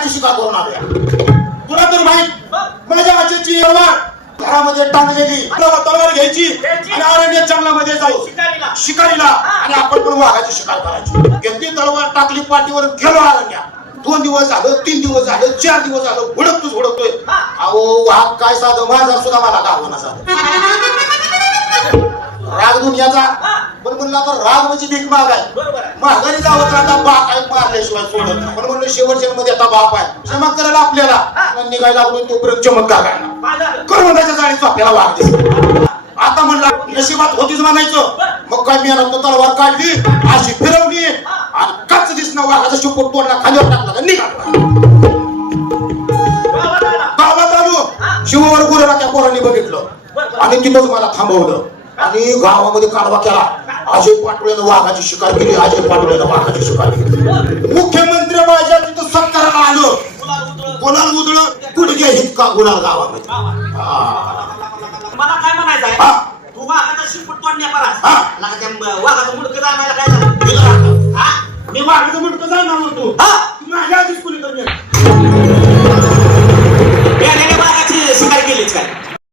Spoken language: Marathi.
वाघाची शिकार करून आलोया. तुला तर माहित माझ्या आजीची तलवार घरामध्ये टांगलेली, तलवार घ्यायची आणि अरण्य जंगलामध्ये जाऊ शिकारीला आणि आपण पण वाघाची शिकार करायची. घेतली तलवार, टाकली पाठीवर, गेलो अरण्यात. 2 दिवस झालं, 3 दिवस झालं, 4 दिवस झालं, हुडकतोय. अहो वाघ काय साधं माझा सुद्धा मला गावना साधं राग दुनियाचा. पण म्हणलं आता राग म्हणजे भीक माग आहे, महागारी जावं तर आता बाप आहे मारल्याशिवाय सोडत नाही. पण म्हणलं शेवटच्या मध्ये आता बाप आहे, क्षमा करायला आपल्याला निघायला लागलो तोपर्यंत चमत्कार काय करवंदाच्या जाळीच आपल्याला वाघ दिसतो. आता म्हणलं नशिबात होतीच म्हणायचं. मग काय मी तलवार काढली, अशी फिरवली आणि कच्च दिसणं वाघाचा शिपूट तोडला, खालीवर टाकला, निघाला गावात आलो. शिवावर गुरेला त्या पोरांनी बघितलं आणि तिथंच मला थांबवलं आणि गावामध्ये कारवा केला. अजय पाटोळेनं वाघाची शिकार केली, अजय पाटोळेनं वाघाची शिकार केली. मुख्यमंत्री माझ्या तिथं सत्काराला आलो, गुलाल उधळं गुडघे इतका गुलाल गावामध्ये. मला काय म्हणायचं आहे, तू वाघाचा शिपूट तोडण्यापासून वाघाचं मुडकं जायला काय झालं? मी वाघाचं मुडकं जाणार होतो, माझ्या आधी